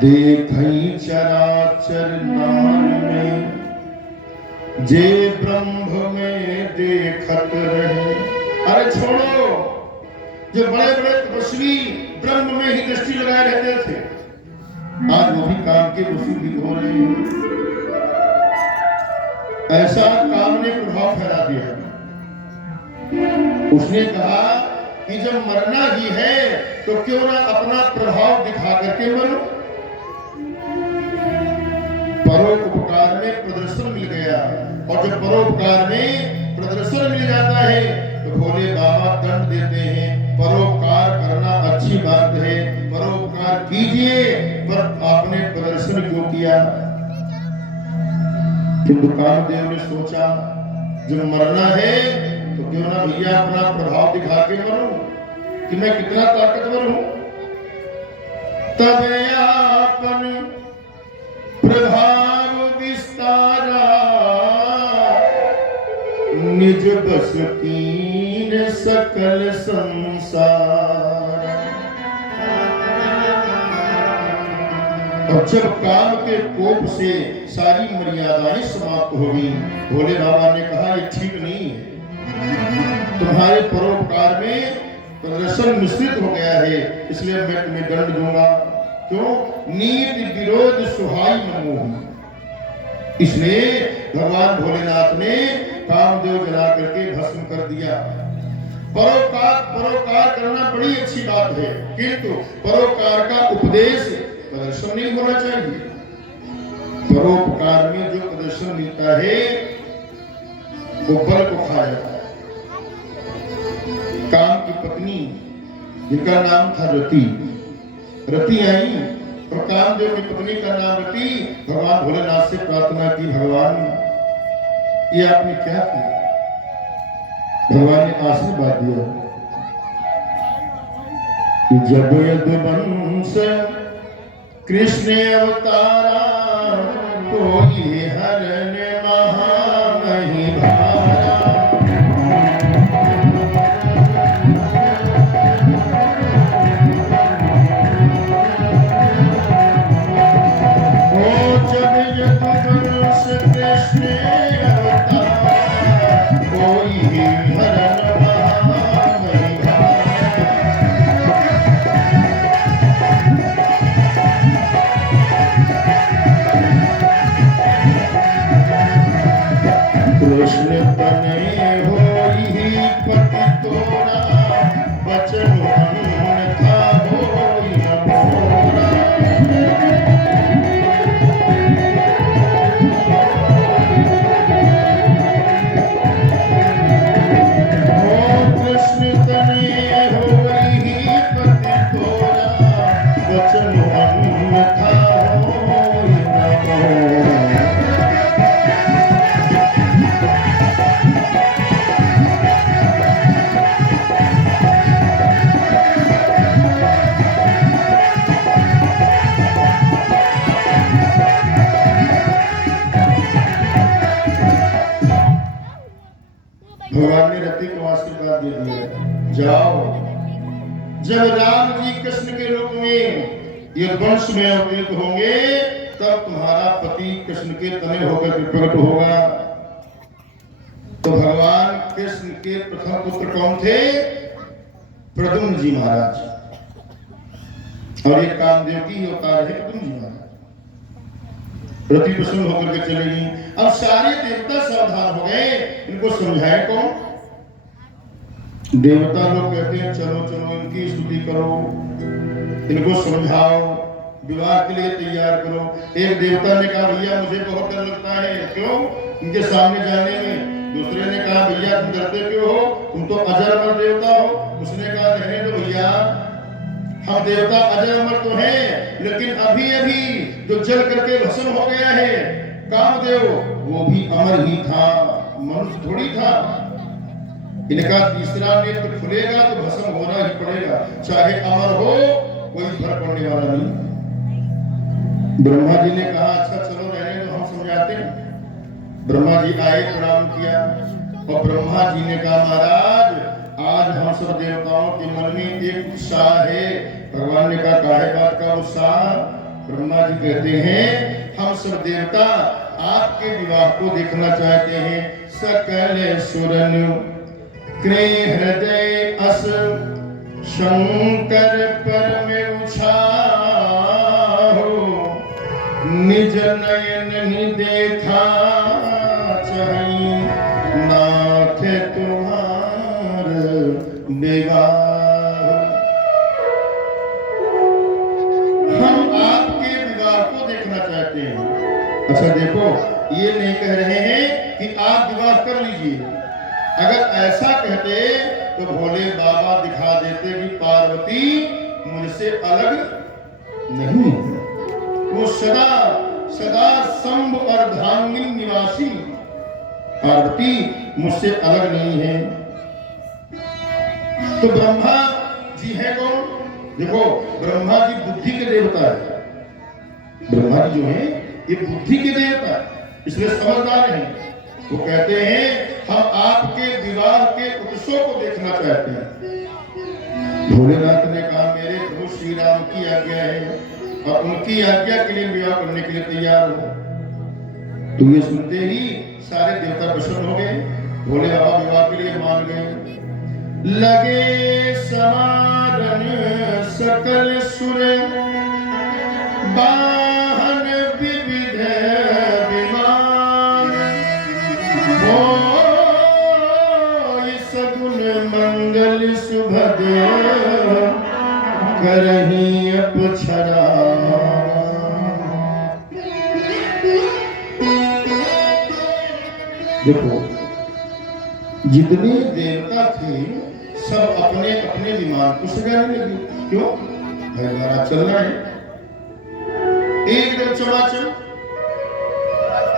देखई चराचर नाम में जे ब्रह्म में देखत रहे। अरे छोड़ो, जो बड़े बड़े तपस्वी ब्रह्म में ही दृष्टि लगाए रहते थे, आज वो भी काम के वसूल हो रहे हैं। ऐसा काम ने प्रभाव फैला दिया। उसने कहा कि जब मरना ही है तो क्यों ना अपना प्रभाव दिखा करके मरो। परोपकार में प्रदर्शन मिल गया, और जब परोपकार में प्रदर्शन मिल जाता है तो भोले बाबा दंड देते हैं। परोपकार करना अच्छी बात है, परोपकार कीजिए, पर आपने प्रदर्शन क्यों किया? किंतु कामदेव ने सोचा जब मरना है तो क्यों ना भैया अपना प्रभाव दिखा के मरूं कि मैं कितना ताकतवर हूं। तब आपन प्रभाव विस्तारा निज बस कीन सकल संसार। और जब काम के कोप से सारी मर्यादाएं समाप्त हो गई, भोले बाबा ने कहा ये ठीक नहीं है, तुम्हारे परोपकार में प्रदर्शन मिश्रित हो गया है, इसलिए मैं तुम्हें दंड दूंगा। क्यों? नीति विरोध सुहाई मनमोही। इसलिए भगवान भोलेनाथ ने कामदेव जला करके भस्म कर दिया। परोपकार करना बड़ी अच्छी बात है, किंतु परोपकार का उपदेश प्रदर्शन नहीं होना चाहिए। परोपकार में जो प्रदर्शन मिलता है वो बल को खा जाता है। काम की पत्नी जिनका नाम था रति आई और कामदेव की पत्नी का नाम रति भगवान भोलेनाथ से प्रार्थना की, भगवान ये आपने क्या किया? भगवान ने आशीर्वाद दिया कि जब यदुवंश कृष्ण अवतारा कोई हरण महामहि भारा। जब यदुवंश कृष्ण अवतारा कोई हरण महामहि कृष्ण बने होई पति तोरा बचन अन्यथा होई न मोरा। कृष्ण तने होई पति तोरा बचन अन्यथा होई न मोरा। भगवान ने रति को आशीर्वाद दे दिया, जाओ जब राम जी कृष्ण के रूप में ये वंश में अवतरित होंगे तब तुम्हारा पति कृष्ण के तने होकर प्रकट होगा। तो भगवान कृष्ण के प्रथम पुत्र कौन थे? प्रद्युम्न जी महाराज, और ये कामदेव की अवतार है प्रद्युम्न जी महाराज। रति प्रसन्न होकर के चलेगी। अब सारे देवता सावधान हो गए, इनको समझाए कौन? देवता लोग कहते हैं चलो चलो इनकी स्तुति करो, इनको समझाओ, विवाह के लिए तैयार करो। एक देवता ने कहा भैया मुझे बहुत डर लगता है, क्यों? इनके सामने जाने में। दूसरे ने कहा भैया तुम डरते क्यों हो, तुम तो अजर अमर देवता हो। उसने कहा रहने दो भैया, हम देवता अजर अमर तो हैं, लेकिन अभी अभी जो जल करके भस्म हो गया है कामदेव वो भी अमर ही था, मनुष्य थोड़ी था। इनका तीसरा नेत्र खुलेगा तो भस्म होना ही पड़ेगा, चाहे अमर हो कोई फर्क पड़ने वाला नहीं। ब्रह्मा जी ने कहा अच्छा चलो रहने दो, हम समझाते हैं। ब्रह्मा जी आए, प्रणाम किया और ब्रह्मा जी ने कहा महाराज आज हम सब देवताओं के मन में एक उत्साह है। भगवान ने कहा काहे बात का उत्साह? ब्रह्मा जी कहते हैं हम सब देवता आपके विवाह को देखना चाहते हैं। सकल सुरन कृ हृदय अस शंकर पर में उछाहो, निज नयन नि देखा चाहि नाथ तुम्हार विवाह। हम आपके विवाह को देखना चाहते हैं। अच्छा देखो, ये नहीं कह रहे हैं कि आप विवाह कर लीजिए। अगर ऐसा कहते तो भोले बाबा दिखा देते कि पार्वती मुझसे अलग नहीं, वो सदा सदा शंभ और धांगिल निवासी, पार्वती मुझसे अलग नहीं है। तो ब्रह्मा जी है कौन? देखो ब्रह्मा जी बुद्धि के देवता है। ब्रह्मा जी जो है ये बुद्धि के देवता है, इसलिए समझदार हैं। वो कहते हैं हम आपके विवाह के उत्सव को देखना चाहते हैं। भोलेनाथ ने कहा मेरे प्रभु श्री राम की आज्ञा है और उनकी आज्ञा के लिए विवाह करने के लिए तैयार हो। तो ये सुनते ही सारे देवता प्रसन्न हो गए, भोले बाबा विवाह के लिए मान गए। लगे समारन सकल सुर वाहन विविध विमान, होय सगुन मंगल शुभद करहि अपछरा। देखो जितने देवता थे सब अपने अपने विमान को सजाने लगे। क्यों? हमारा चलना है एकदम चमाचम।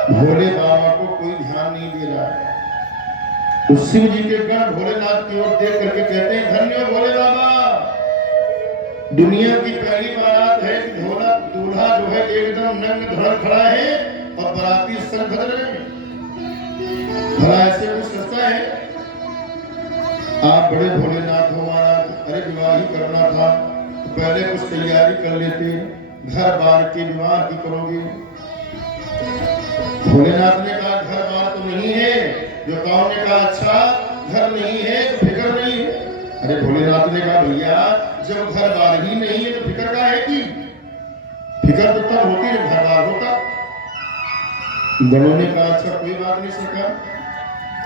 भोले बाबा को कोई ध्यान नहीं दे रहा है। तो शिव जी के गण भोलेनाथ की ओर देख करके कहते हैं धन्य भोले बाबा, दुनिया की पहली बारात है कि दूल्हा जो है एकदम नंग धड़ खड़ा है और बाराती सर बदल रहे हैं। भला ऐसे कुछ सोचता है? आप बड़े भोलेनाथ हो महाराज, अरे विवाह ही करना था तो पहले कुछ तैयारी कर लेते, घर बार के विवाह की करोगे। भोलेनाथ ने कहा घर बार तो नहीं है। जो कौन ने कहा अच्छा घर नहीं है तो फिक्र नहीं है। अरे भोलेनाथ ने कहा भैया जब घर बार ही नहीं है तो फिक्र क्या है कि? फिक्र तो तब होती है घर बार होता। गणों ने कहा अच्छा कोई बात नहीं सरकार,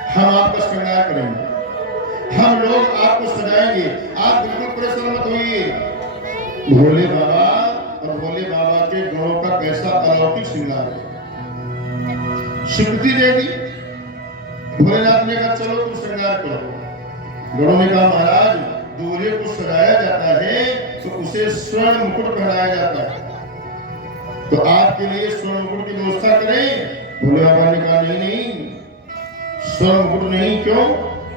हम आपका श्रृंगार करेंगे, हम लोग आपको सजाएंगे, आप बिल्कुल परेशान मत होइए। भोले बाबा और भोले बाबा के गणों का कैसा अलौकिक श्रृंगार है, स्वीकृति दे दी। भोलेनाथ ने कहा चलो तुम श्रृंगार करो। गणों ने कहा महाराज दूल्हे को सजाया जाता है तो उसे स्वर्ण मुकुट पहनाया जाता है, तो आपके लिए स्वर्ण मुकुट की व्यवस्था करें। भोले बाबा ने कहा नहीं नहीं स्वर्ण मुकुट नहीं। क्यों?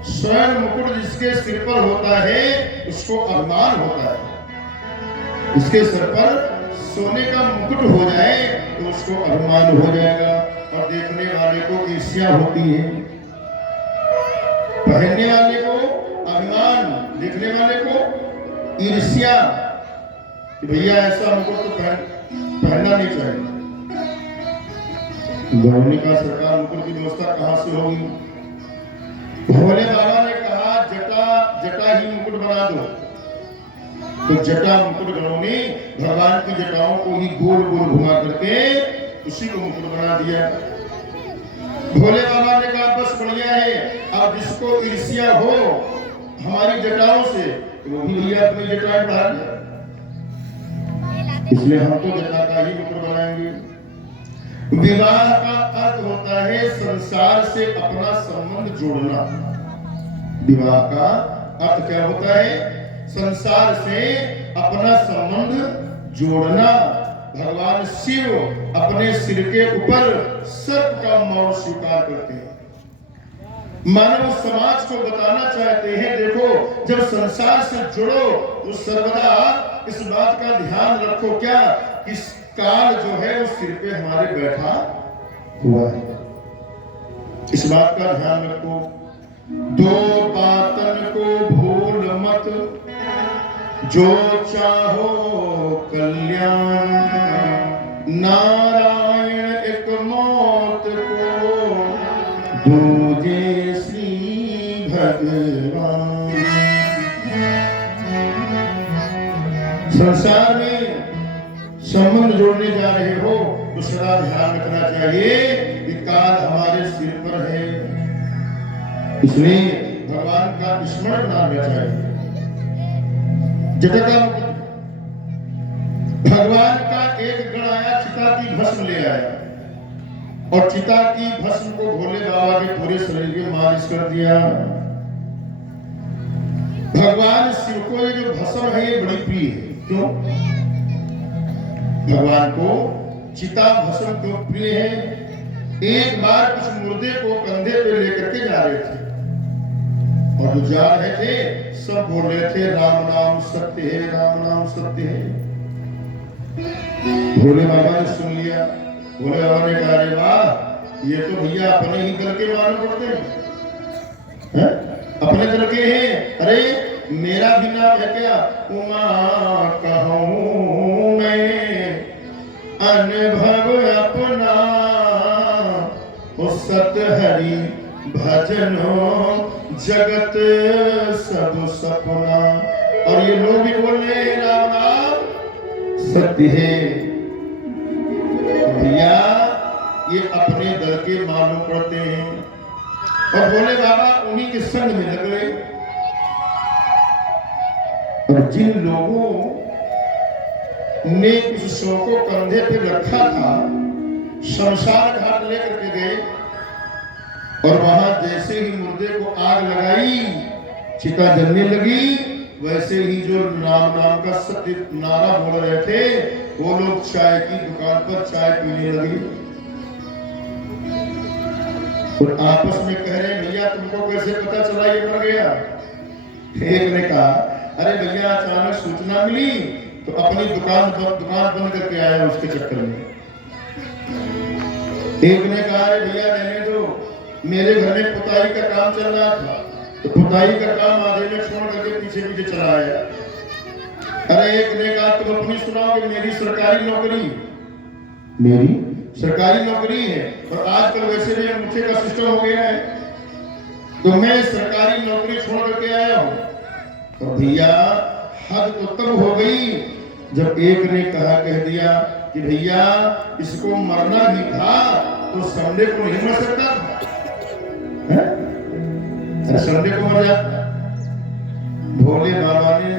स्वर्ण मुकुट जिसके सिर पर होता है उसको अभिमान होता है। इसके सिर पर सोने का मुकुट हो जाए तो उसको अभिमान हो जाएगा और देखने वाले को ईर्ष्या होती है। पहनने वाले को अभिमान, देखने वाले को ईर्ष्या कि भैया ऐसा मुकुट तो पहनना नहीं चाहिए। गवर्नर का सरकार मुकुट की व्यवस्था कहां से होगी? भोले बाबा ने कहा जटा ही मुकुट बना दो। तो जटा मुकुट गणों ने भगवान की जटाओं को ही गोल गोल घुमा करके उसी को मुकुट बना दिया। भोले बाबा ने कहा बस बढ़िया है, अब जिसको ईर्ष्या हो हमारी जटाओं से वो भी भैया अपनी जटाएं बढ़ा दे, इसलिए हम तो जटा का ही मुकुट बनाएंगे। विवाह का अर्थ होता है संसार से अपना संबंध जोड़ना। विवाह का अर्थ क्या होता है? संसार से अपना संबंध जोड़ना। भगवान शिव अपने सिर के ऊपर सर्प का मौत स्वीकार करते हैं। मानव समाज को बताना चाहते हैं, देखो जब संसार से जुड़ो तो सर्वदा इस बात का ध्यान रखो क्या कि काल जो है वो सिर पे हमारे बैठा हुआ है। इस बात का ध्यान रखो। दो बातन को भूल मत, जो चाहो कल्याण, नारायण एक मौत को, दूजे श्री भगवान। संसार में संबंध जोड़ने जा रहे हो तो सदा ध्यान रखना चाहिए कि काल हमारे सिर पर है, इसलिए भगवान का स्मरण करना चाहिए। जटका भगवान का एक गण आया, चिता की भस्म ले आया और चिता की भस्म को भोले बाबा के पूरे शरीर में मालिश कर दिया। भगवान शिव को ये जो भस्म है ये बड़ी प्रिय है। क्यों? भगवान को चिता भस्म क्यों प्रिय है? एक बार कुछ मुर्दे को कंधे पे लेकर के जा रहे थे और जो जा रहे थे सब बोल रहे थे राम नाम सत्य है, राम नाम सत्य है। भोले बाबा ने सुन लिया। भोले बाबा ने कहा अरे वाह, ये तो भैया अपने ही दल के मालूम पड़ते हैं, अपने दल के हैं। अरे मेरा भी नाम है क्या? उमा कहूँ मैं अनुभव अपना, उस सत हरि भजनो जगत सब सपना। और ये लोग भी बोल रहे हैं राम नाम सत्य है। भैया ये अपने दल के मालूम पड़ते हैं और भोले बाबा उन्हीं के संग में लग गए। और जिन लोगों ने उस शव को कंधे पे रखा था, शमशान घाट लेकर के गए और वहां जैसे ही मुर्दे को आग लगाई, चिता जलने लगी, वैसे ही जो राम नाम का सत्य नारा बोल रहे थे वो लोग चाय की दुकान पर चाय पीने लगे और आपस में कह रहे भैया तुमको कैसे पता चला ये मर गया? एक ने कहा अरे भैया अचानक सूचना मिली तो अपनी दुकान बंद करके आया उसके चक्कर में। एक ने कहा अरे भैया रहने दो, मेरे घर में पुताई का काम चल रहा था तो पुताई का काम आधे में छोड़ करके पीछे पीछे चला आया। अरे एक ने कहा तुम अपनी सुनाओ कि मेरी सरकारी नौकरी है और आजकल वैसे भी मुझे का सिस्टम हो गया है तो मैं सरकारी नौकरी छोड़ करके आया हूँ। और भैया हद तो तब हो गई जब एक ने कह दिया कि भैया इसको मरना भी था तो संडे को नहीं मर सकता था, संडे को मर जाता। भोले बाबा ने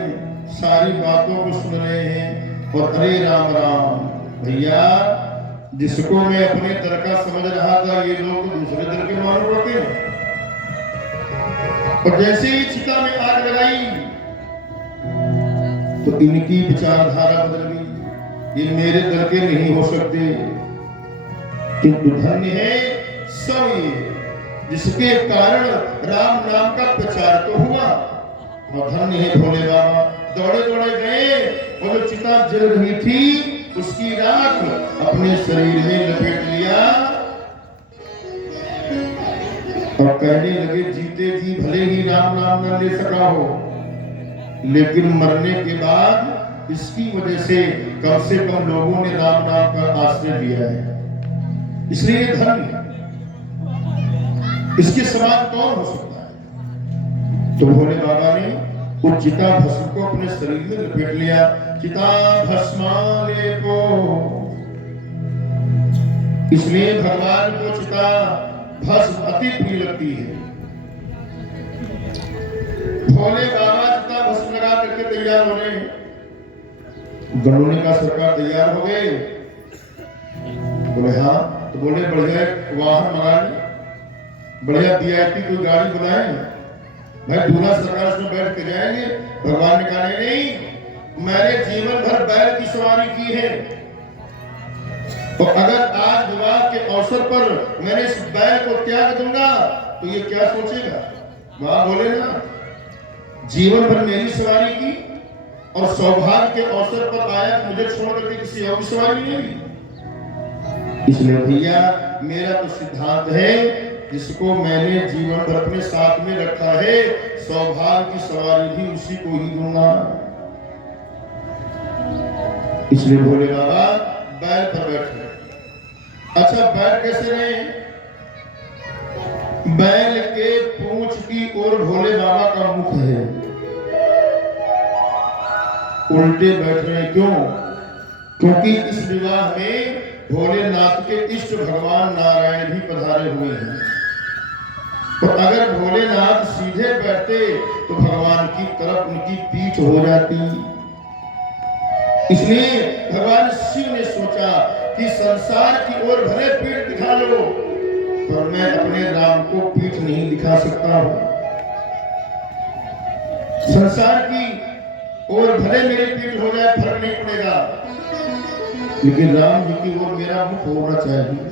सारी बातों को सुन रहे हैं और अरे राम राम भैया, जिसको मैं अपने दल का समझ रहा था ये लोग दूसरे दल के मालूम पड़ते हैं। और जैसे ही चिता में आग लगाई तो इनकी विचारधारा बदल गई, ये मेरे दल के नहीं हो सकते, किंतु धन्य है सब जिसके कारण राम नाम का प्रचार तो हुआ। और धन्य है भोले बाबा, दौड़े दौड़े गए और जो चिता जल रही थी उसकी राख अपने शरीर में लपेट लिया और कहने लगे जीते जी भले ही राम नाम न ले सका हो, लेकिन मरने के बाद इसकी वजह से कम लोगों ने राम नाम का आश्रय लिया है, इसलिए धन्य। इसके समान कौन हो सकता है? तो भोले बाबा ने उस चिता भस्म को अपने शरीर में लपेट लिया। चिता भस्माले को, इसलिए भगवान को चिता भस्म अति प्रिय लगती है। भोले बाबा चिता भस्म लगा करके तैयार हो गए। गणों ने कहा सरकार तैयार हो गए? बोले हाँ। तो बोले बढ़िया वाहन मंगाए, बढ़िया वीआईपी कोई गाड़ी बनाए, भाई दूल्हा सरकार उसमें बैठ के जाएंगे। भगवान ने कहा नहीं, मैंने जीवन भर बैल की सवारी की है, और अगर आज विवाह के अवसर पर मैंने इस बैल को त्याग दूंगा तो ये क्या सोचेगा? वहां बोले ना, जीवन भर मेरी सवारी की और सौभाग्य के अवसर पर आया, मुझे छोड़ करके किसी और की सवारी नहीं हुई। इसलिए भैया मेरा तो सिद्धांत है, जिसको मैंने जीवन भर अपने साथ में रखा है, सौभाग्य की सवारी भी उसी को ही दूंगा। इसलिए भोले बाबा बैल पर बैठे। अच्छा, बैठ कैसे रहे? बैल के पूंछ की ओर भोले बाबा का मुख है, उल्टे बैठ रहे। क्यों? क्योंकि इस विवाह में भोलेनाथ के इष्ट भगवान नारायण भी पधारे हुए हैं। तो अगर भोलेनाथ सीधे बैठते तो भगवान की तरफ उनकी पीठ हो जाती। इसलिए भगवान शिव ने सोचा कि संसार की ओर भले पीठ दिखा लो, पर मैं अपने राम को पीठ नहीं दिखा सकता हूं। संसार की ओर भले मेरी पीठ हो जाए, फर्क नहीं पड़ेगा, लेकिन राम जी की ओर मेरा मुख होना चाहिए।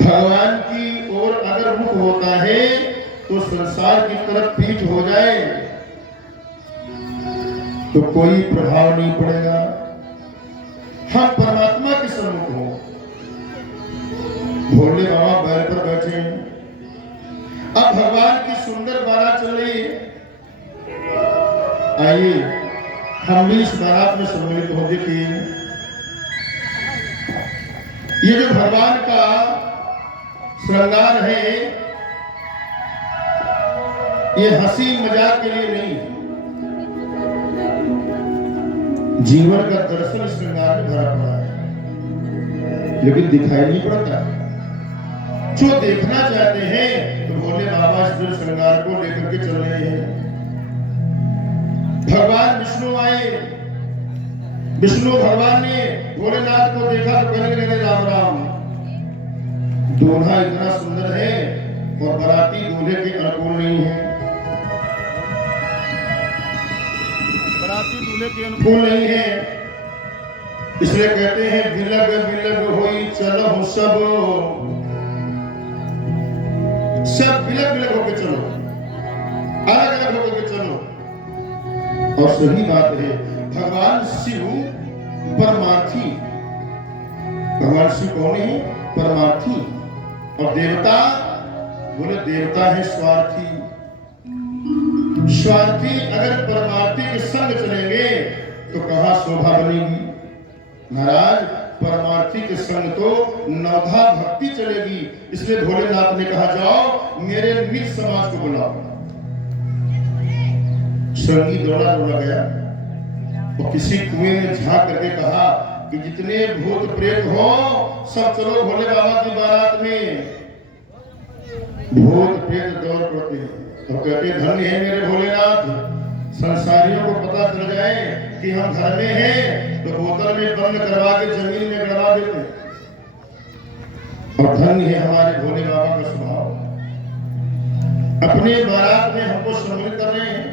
भगवान की ओर अगर मुख होता है तो संसार की तरफ पीठ हो जाए तो कोई प्रभाव नहीं पड़ेगा। हम परमात्मा के सम्मुख हो। भोले बाबा बैल पर बैठे हैं। अब भगवान की सुंदर बारात चल रही है। आइए हम भी इस बारात में सम्मिलित हो। देखिए, ये जो भगवान का श्रृंगार है, ये हंसी मजाक के लिए नहीं है। जीवन का दर्शन श्रृंगार में भरा पड़ा है, लेकिन दिखाई नहीं पड़ता। जो देखना चाहते हैं तो भोले बाबा इस श्रृंगार को लेकर के चल रहे हैं। भगवान विष्णु आए। विष्णु भगवान ने भोलेनाथ को देखा तो कहने लगे, राम राम, दूल्हा इतना सुंदर है और बाराती दूल्हे के अनुकूल नहीं है। बाराती दूल्हे के अनुकूल नहीं है, इसलिए कहते हैं बिलग बिलग होई चलो सब बिलग बिलग होके चलो, अलग अलग होके चलो। और सही बात है, भगवान शिव परमार्थी। भगवान शिव कौन है? परमार्थी। और देवता, बोले देवता है स्वार्थी। स्वार्थी अगर परमार्थी के संग चलेंगे तो कहां शोभा बनेगी? महाराज, परमार्थी के संग तो नवधा भक्ति चलेगी। इसलिए भोलेनाथ ने कहा, जाओ मेरे निज समाज को बुलाओ। संगी दौड़ा गया और किसी कुएं में झांक करके कहा कि जितने भूत प्रेत हो सब चलो भोले बाबा की बारात में। भूत प्रेत दौड़ पड़ते हैं और कहते, धन्य है मेरे भोलेनाथ, संसारियों को पता चल जाए कि हम घर में हैं तो बोतल में बंद करवा के जमीन में गड़वा देते हैं। और धन्य है हमारे भोले बाबा का स्वभाव, अपने बारात में हमको सम्मिलित कर रहे हैं।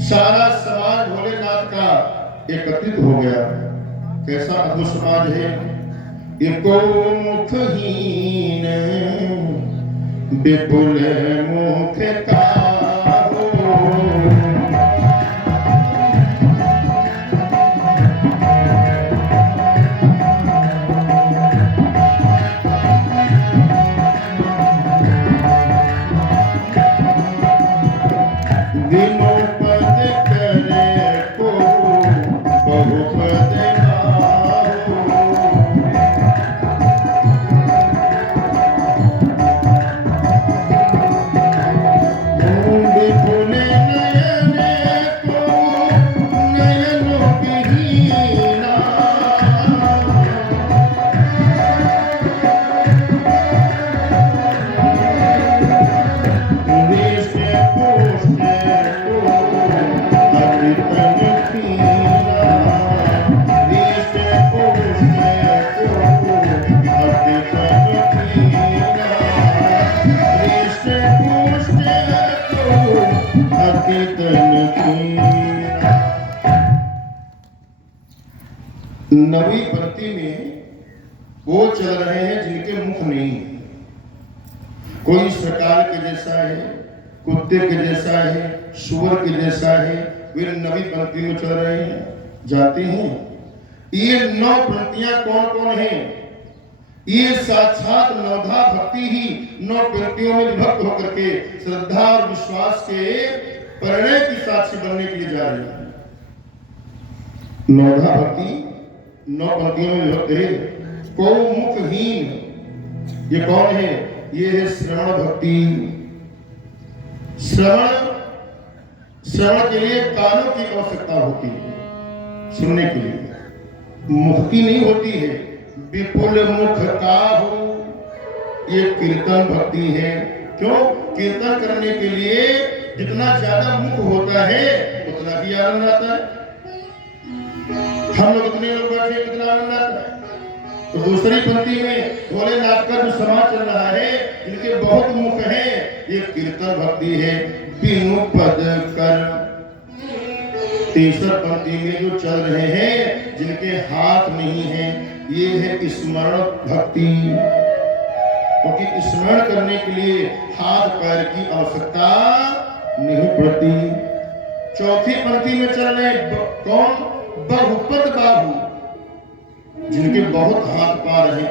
सारा समाज भोलेनाथ का एकत्रित हो गया। कैसा अद्भुत समाज है। एको मुखहीन विपुल मुख का नवी पंक्ति में वो चल रहे हैं जिनके मुख नहीं है। कोई सरकार के जैसा है, कुत्ते के जैसा है, सुअर के जैसा है, वे नवी पंक्ति में चल रहे हैं। जाते हैं ये 9 पंक्तियां कौन कौन है? ये साक्षात नवधा भक्ति ही 9 पंक्तियों में विभक्त होकर के श्रद्धा और विश्वास के परिणय की साक्षी बनने के लिए जा रही है। नवधा भक्ति 9 पंक्तियों में विभक्त है। को मुखहीन, ये कौन है? ये है श्रवण भक्ति। श्रवण के लिए कानों की आवश्यकता होती है, सुनने के लिए मुख की नहीं होती है। विपुल मुख का हो, ये कीर्तन भक्ति है। क्यों? कीर्तन करने के लिए जितना ज्यादा मुख होता है उतना ही आनंद आता है। हम लोग इतने लोग बैठे, कितना आनंद आता है। तो दूसरी पंक्ति में भोलेनाथ का जो समाज चल रहा है, इनके बहुत मुख है, ये कीर्तन भक्ति है। बिनु पद कर, तीसरी पंक्ति में जो चल रहे हैं जिनके हाथ नहीं है, ये है स्मरण भक्ति। क्योंकि स्मरण करने के लिए हाथ पैर की आवश्यकता नहीं पड़ती। चौथी पंक्ति में चल रहे कौन? बहुपद बाहु, जिनके बहुत हाथ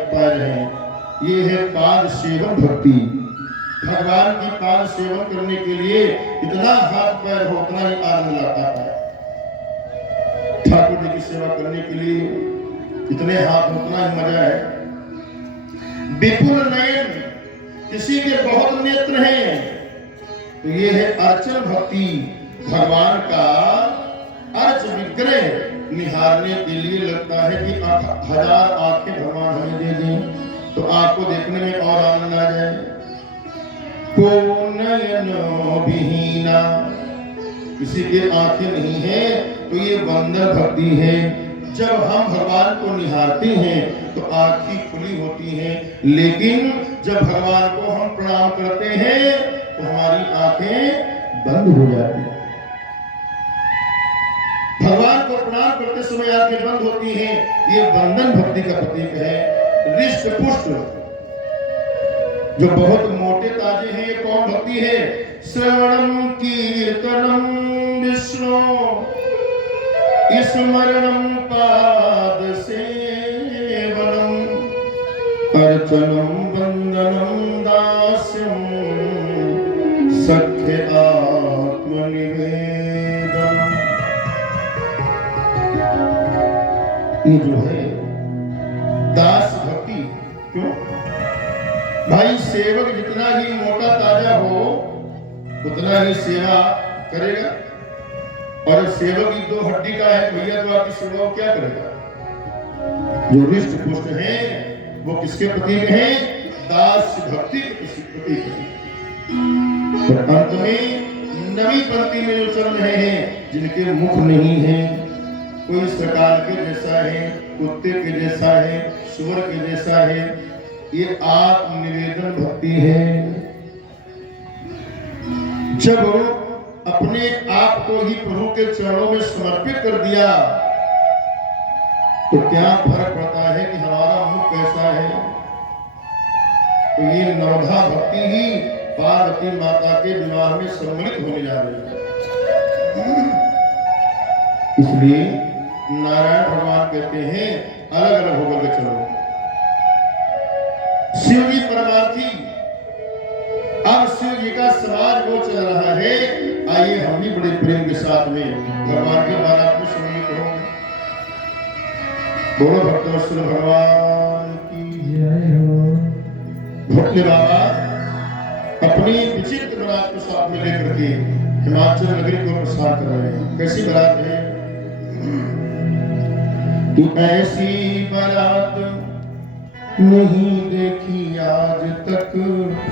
पैर हैं, ये है पाद सेवन भक्ति। भगवान की पाद सेवन करने के लिए इतना हाथ पैर हो, उतना ही आनंद लाता है। ठाकुर जी की सेवा करने के लिए इतने हाथ, उतना ही मजा है। विपुल नयन, किसी के बहुत नेत्र हैं, तो ये है अर्चन भक्ति। भगवान का अर्च विग्रह निहारने के लिए लगता है कि 1000 आंखें भगवान हमें दे दें तो आपको देखने में और आनंद आ जाए। को नयनो विहीना, किसी के आंखें नहीं है, तो ये वंदन भक्ति है। जब हम भगवान को निहारते हैं तो आंखें खुली होती हैं, लेकिन जब भगवान को हम प्रणाम करते हैं तो हमारी आंखें बंद हो जाती हैं। भगवान को प्रणाम करते समय आंखें बंद होती हैं, ये बंधन भक्ति का प्रतीक है। रिष्ट पुष्ट, जो बहुत मोटे ताजे हैं, ये कौन भक्ति है? श्रवणम कीर्तनम विष्णु स्मरणम पाद सेवनम अर्चनम वंदनम दास्यम सख्य आत्मनिवेदन। ये जो है दास भक्ति। क्यों भाई? सेवक जितना ही मोटा ताजा हो उतना ही सेवा करेगा, और सेवक की 2 हड्डी का है, भैया तो आपकी सेवा क्या करेगा? जो रिष्ट पुष्ट है वो किसके प्रतीक है? दास भक्ति के प्रतीक है। और अंत में नवी पंक्ति में जो चल रहे हैं जिनके मुख नहीं है, कोई सरकार के जैसा है, कुत्ते के जैसा है, सुअर के जैसा है, ये आत्मनिवेदन भक्ति है। जब अपने आप को ही प्रभु के चरणों में समर्पित कर दिया तो क्या फर्क पड़ता है कि हमारा मुख कैसा है? तो ये नवधा भक्ति ही पार्वती माता के विवाह में सम्मिलित होने जा रही है। इसलिए नारायण भगवान कहते हैं अलग अलग होकर के चलो। शिव जी परमार्थी, अब शिव जी का समाज वो चल रहा है। आइए हम भी बड़े प्रेम के साथ में भगवान के बारात में सम्मिलित होंगे। बोलो भक्तवत्सल भगवान की जय हो। भोले बाबा अपनी विचित्र बारात को साथ में लेकर के हिमाचल नगरी को प्रसार कर रहे हैं। कैसी बारात है कि ऐसी बारात नहीं देखी आज तक।